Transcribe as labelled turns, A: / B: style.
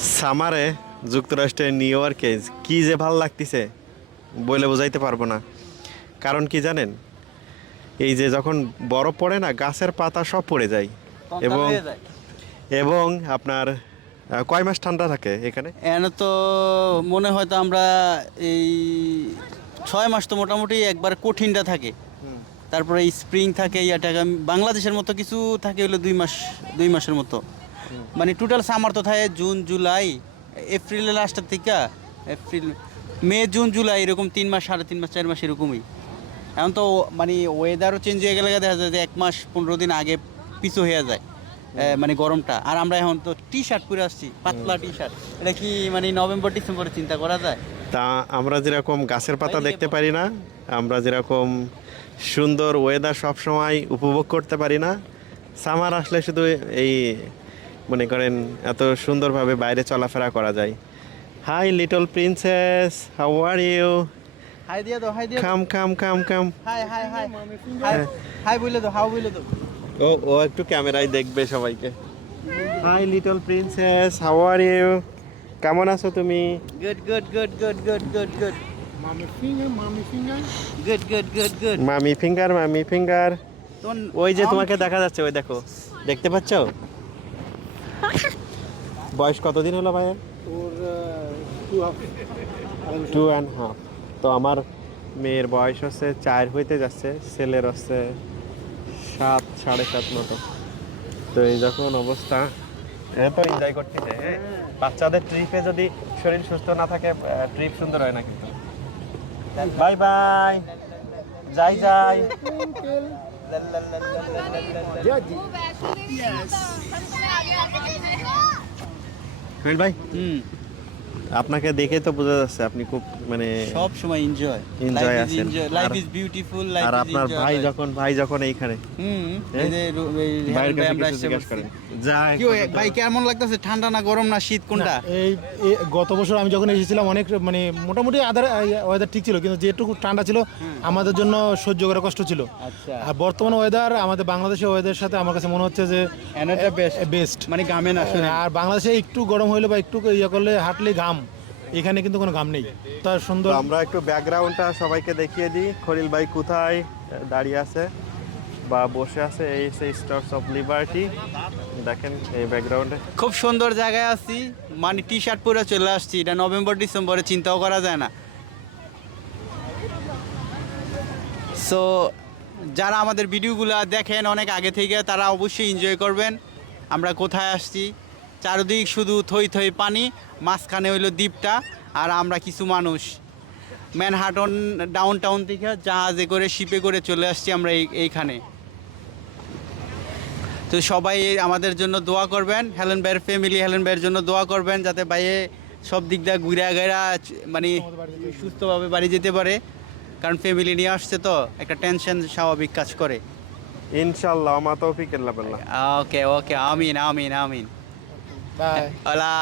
A: সামারে যুক্তরাষ্ট্রের নিউ ইয়র্কে কী যে ভালো লাগতেছে বলে বোঝাইতে পারব না। কারণ কি জানেন? এই যে যখন বরফ পড়ে না গাছের পাতা সব পড়ে যায়। এবং এবং আপনার কয় মাস ঠান্ডা থাকে এখানে?
B: এনে তো মনে হয় তো আমরা এই ছয় মাস তো মোটামুটি একবার কঠিনটা থাকে। তারপরে স্প্রিং থাকে ইয়াটা বাংলাদেশের মতো কিছু থাকে হলো দুই মাস দুই মাসের মতো। মানে টোটাল সামার তো থাকে জুন জুলাই এপ্রিলের লাস্টের থেকে এপ্রিল মে জুন জুলাই এরকম তিন মাস সাড়ে তিন মাস চার মাস এরকমই। এখন তো মানে ওয়েদারও চেঞ্জ হয়ে গেলে দেখা যায় যে এক মাস পনেরো দিন আগে পিছু হয়ে যায় মানে গরমটা। আর আমরা এখন তো টি শার্ট পরে আসছি পাতলা টি শার্ট এটা কি মানে নভেম্বর ডিসেম্বরে চিন্তা করা যায়?
A: তা আমরা যেরকম গাছের পাতা দেখতে পারি না আমরা যেরকম সুন্দর ওয়েদার সব সময় উপভোগ করতে পারি না সামার আসলে শুধু এই মনে করেন এত সুন্দরভাবে বাইরে চলাফেরা করা যায়। Hi little princess how are you
B: hi দিয়ে দাও হাই দিয়ে
A: come come come come
B: hi hi hi hi hi বলে দাও হাউ বলে দাও।
A: ও ও একটু ক্যামেরায় দেখবে সবাইকে। Hi little princess how are you কেমন আছো তুমি?
B: Good good good good good good good
C: Mommy finger, mommy finger.
B: Good good good good
A: mommy finger mommy finger ওই যে তোমাকে দেখা যাচ্ছে ওই দেখো। দেখতে পাচ্ছ? বয়স কতদিন হলো ভাইয়ের. টু অ্যান্ড হাফ তো আমার মেয়ের বয়স হচ্ছে চার হইতে যাচ্ছে ছেলের হচ্ছে সাত সাড়ে সাত মতো। তো এই যখন অবস্থা এ তো এনজয় করতেছে হ্যাঁ। বাচ্চাদের ট্রিপে যদি শরীর সুস্থ না থাকে ট্রিপ সুন্দর হয় না কিন্তু। বাই বাই যাই যাই।
C: Daddy.
A: সুনীল ভাই
B: হুম
A: আপনাকে দেখে তো বোঝা যাচ্ছে আপনি খুব মানে
B: সব সময় এনজয়
A: Enjoy আছেন।
B: লাইফ ইজ বিউটিফুল লাইফ
A: আর আপনার ভাই যখন ভাই যখন এইখানে।
B: হুম
A: হ্যাঁ?
B: এই যে
A: ভাইয়ের
B: ভাই
A: কাছে
B: আমরা
A: জিজ্ঞাসা। করেন। যাই
B: কি ভাই কেমন লাগতেছে? ঠান্ডা না গরম না শীত কোনটা?
C: এই গত বছর আমি যখন এসেছিলাম অনেক মানে মোটামুটি আদার ওয়েদার ঠিক ছিল কিন্তু যেটুকু ঠান্ডা ছিল আমাদের জন্য সহ্য করা কষ্ট ছিল।
B: আচ্ছা।
C: আর বর্তমান ওয়েদার আমাদের বাংলাদেশের ওয়েদারের সাথে আমার কাছে মনে হচ্ছে যে
B: এনাটা বেস্ট
C: বেস্ট
B: মানে গামে না
C: আর বাংলাদেশে একটু গরম হইলে বা একটু ইয়ে করলে হাঁটলে ঘাম এখানে কিন্তু কোনো গাম নেই। তার সুন্দর
A: আমরা একটু ব্যাকগ্রাউন্ডটা সবাইকে দেখিয়ে দিই। খলিল ভাই কোথায়? দাঁড়িয়ে আছে বা বসে আছে। এই সেই স্টার্স অফ লিবার্টি দেখেন এই ব্যাকগ্রাউন্ডে
B: খুব সুন্দর জায়গায় আছি। মানে টি শার্ট পরে চলে আসছি। এটা নভেম্বর ডিসেম্বরে চিন্তাও করা যায় না। সো যারা আমাদের ভিডিওগুলো দেখেন অনেক আগে থেকে তারা অবশ্যই এনজয় করবেন। আমরা কোথায় আসছি? চারদিক শুধু থই থই পানি মাঝখানে হইল দ্বীপটা আর আমরা কিছু মানুষ। ম্যানহাটন ডাউন টাউন থেকে জাহাজে করে শিপে করে চলে আসছি আমরা এই এইখানে। তো সবাই আমাদের জন্য দোয়া করবেন হেলেন ভাইয়ের ফ্যামিলি হেলেন ভাইয়ের জন্য দোয়া করবেন যাতে ভাইয়ে সব দিক দিয়ে ঘুরে গেরা মানে সুস্থভাবে বাড়ি যেতে পারে। কারণ ফ্যামিলি নিয়ে আসছে তো একটা টেনশন স্বাভাবিক কাজ করে।
A: ইনশাল্লাহ মা তৌফিক
B: ওকে ওকে আমিন আমিন আমিন।
C: By
B: OLA